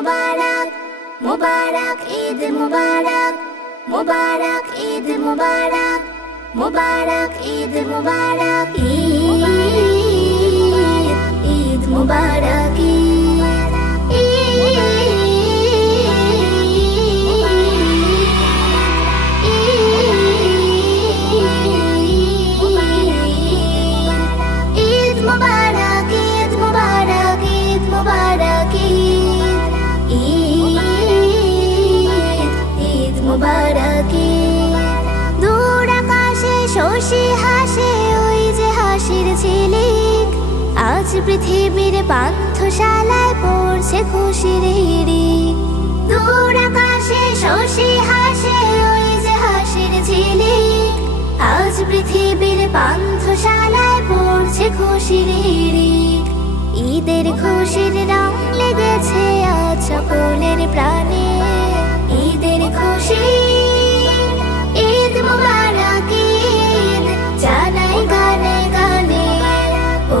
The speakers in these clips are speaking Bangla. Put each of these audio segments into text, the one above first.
मुबारक मुबारक ईद मुबारक मुबारक ईद मुबारक मुबारक ईद मुबारक ईद मुबारक आज पृथिवीर पान्थशालाय पड़ছে খুশির হিড়িক দূর আকাশে শশী হাসে ওই যে হাসির ঝিলিক আজ পৃথিবীর পান্থশালায় পড়ছে খুশির হিড়িক ঈদের খুশির রং লেগেছে আজ সকলের প্রাণে ঈদের খুশি ঈদ মুবারক ঈদ জানাই গানে গানে ও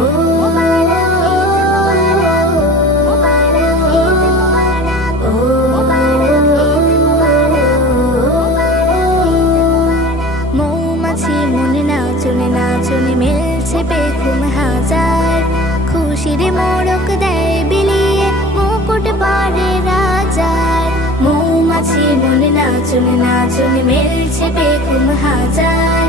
বেঘুম হাজার খুশির মোড়ক দেয় বিলিয়ে মুকুট পরে রাজার মৌমাছি মনে নাচুনে নাচুনে মেলছে বেঘুম হাজার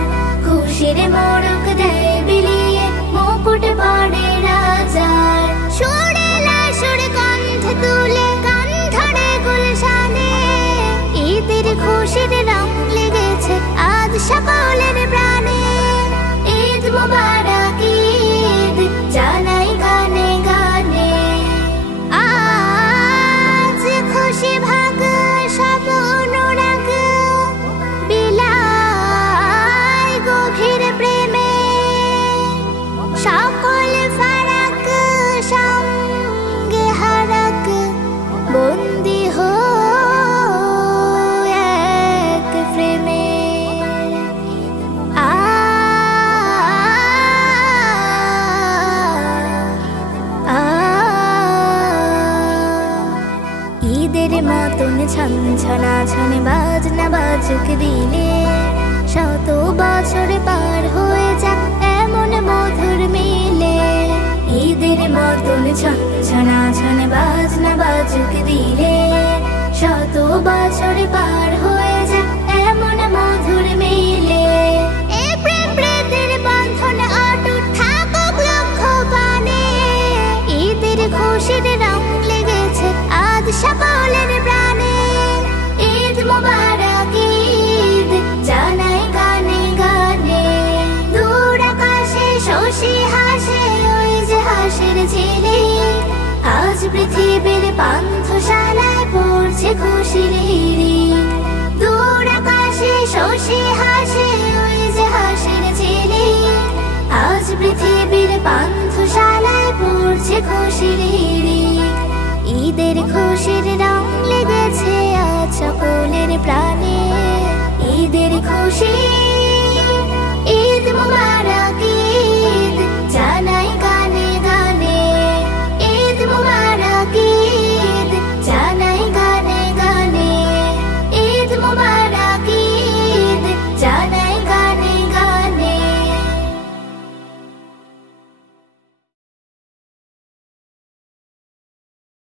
খুশির মোড়ক দেয় বিলিয়ে মুকুট পরে রাজার সুরে লাসুর কণ্ঠ তুলে গান ধরে গুলশানে ঈদের খুশির রং লেগেছে আজ সকলের প্রাণে ঈদ মুবারক ঈদ জানাই গানে গানে আজ খুশি ভাগ সব অনুরাগ বিলায় গভীর প্রেমে সকল ফারাক সঙ্গে হারাক বন্দি হয়ে এক প্রেমে ঈদের মতন ছন ছনা ছনে বাজনা বাজুক দিলে শত বছর পার হয়ে যাক এমন মধুর মিলে ঈদের মতন ছন ছনা ছনে বাজনা বাজুক দিলে শত বছর পার হয়ে যাক এমন মধুর মিলে এ প্রেম প্রীতির বন্ধন অটুট থাকুক লক্ষ পানে ঈদের খুশির রং লেগেছে আজ সকলের প্রাণে ঈদ মুবারক ঈদ জানাই গানে গানে দূর আকাশে শশী হাসে ওই যে হাসির ঝিলিক আজ পৃথিবীর পান্থশালায় পড়ছে খুশির হিড়িক দূর আকাশে শশী হাসে